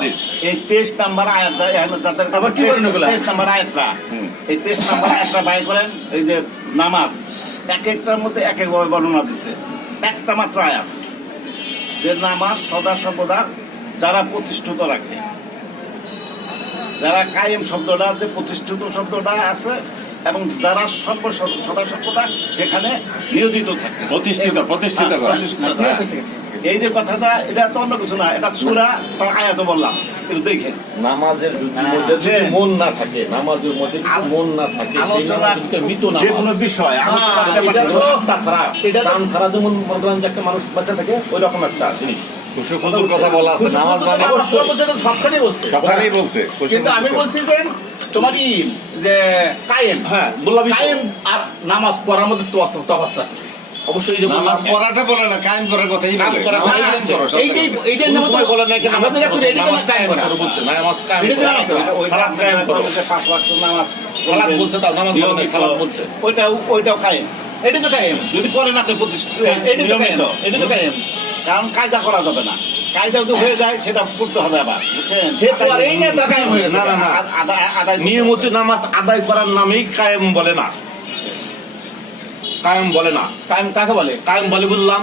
হাদিস। এই 23 নাম্বার আয়াত যাদের আবার কি করেন ওগুলা? 23 নাম্বার আয়াতটা, এই 23 নাম্বার আয়াতটা বাই করেন। এই যে নামাজ এক একটার মধ্যে এক একভাবে বর্ণনা দিচ্ছে। একটা মাত্র আয়াত যে নামাজ সদা সর্বদা যারা প্রতিষ্ঠিত রাখে, যারা কায়েম শব্দটা যে প্রতিষ্ঠিত শব্দটা আছে, এবং যারা সদা সর্বদা সেখানে নিয়োজিত থাকে, প্রতিষ্ঠিত করে। এই যে কথাটা, এটা তো অন্য কিছু না, এটা সূরা তার আয়াত বললাম, কিন্তু দেখেন নামাজের মধ্যে যদি মন না থাকে, নামাজের মধ্যে যদি মন না থাকে, আলোচনা মৃত না যে কোনো বিষয় এটা দান ছাড়া যেমন মনে করেন যে একটা মানুষ বাঁচা থাকে, ওই রকম একটা জিনিস। খুশুখুদুর কথা বলা আছে, নামাজ মানে সবখানেই বলছে, সবখানেই বলছে। কিন্তু আমি বলছি যে তোমার যে কায়েম, হ্যাঁ বললাম, কায়েম আর নামাজ পড়ার মধ্যে তফাৎ থাকে অবশ্যই। যে নামাজ পড়াটা বলে না, কায়েম করার কথাই বলে। নামাজ করো, এইটার নাম বলে না, নামাজ কায়েম করা বলছে না, নামাজ কায়েম করা, সালাত কায়েম করো, 5 ওয়াক্ত নামাজ সালাত বলছে, তাও নামাজ বলে না, সালাত বলছে। ওইটাও কায়েম। এটা তো কায়েম, যদি পড়েন আপনি প্রতিষ্ঠিত, এটা তো কায়েম, এটা তো কায়েম। কারণ কায়দা করা যাবে না, কায়দা যদি হয়ে যায় সেটা করতে হবে আবার, বুঝছেন? নিয়মিত নামাজ আদায় করার নামেই কায়েম বলে না, কায়েম বলে না। কায়েম কাকে বলে? কায়েম বলে বললাম,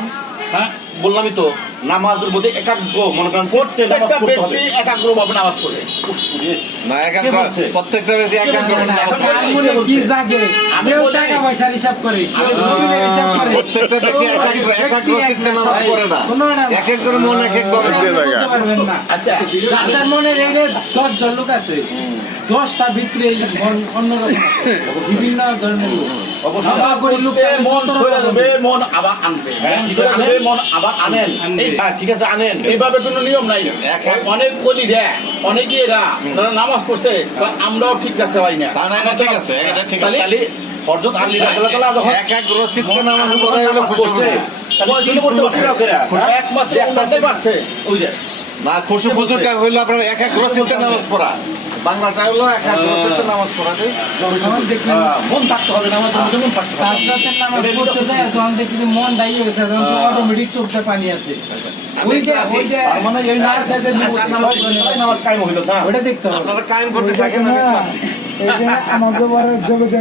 হ্যাঁ বললামই তো, নামাজের মধ্যে একাগ্র মনে করেন প্রত্যেকটা ব্যক্তি একাগ্র ভাবে নামাজ পড়ে না, প্রত্যেকটা ব্যক্তি একাগ্র নামাজ পড়ে। কি জাগে আমিও টাকা পয়সার হিসাব করি, প্রত্যেকটা ব্যক্তি একাগ্র চিত্তে নামাজ পড়ে না, এক এক করে মন এক এক ভাবে দিয়ে জায়গা। আচ্ছা, যাদের মনে রেগে 10 জন লোক আছে, 10টা ভিতরে অন্যরকম বিভিন্ন ধরনের লোক। মন আবার আনবে, মন আবার আনেন, ঠিক আছে আনেন, এইভাবে কোনো নিয়ম নাই। অনেক বলি দেয় অনেকে এরা তারা নামাজ পড়ছে, আমরাও ঠিক রাখতে পারি না। ঠিক আছে, এটা ঠিক আছে। হযরত আলী রাদিয়াল্লাহু তাআলা যখন একাগ্র চিত্তে নামাজ পড়ে হলো খুশুখুদু। একমাত্র উম্মতে পারছে ওই যে না, খুশুখুদুটা হইলো আপনার একাগ্র চিত্তে নামাজ পড়া, বাংলাটা হলো একাগ্র চিত্তে নামাজ পড়াতে মন থাকতে হবে, নামাজের মধ্যে মন থাকতে হবে। তারপরে নামাজ পড়তে যায়, তখন দেখি যে মন দায়ী হয়েছে, তখন তো অটোমেটিক চোখে পানি আসে। মানে এই নামাজ কায়েম হইল না, ওটা দেখতে হবে। আপনারা কায়েম করতে থাকেন না। এই যে আমাদের জগতে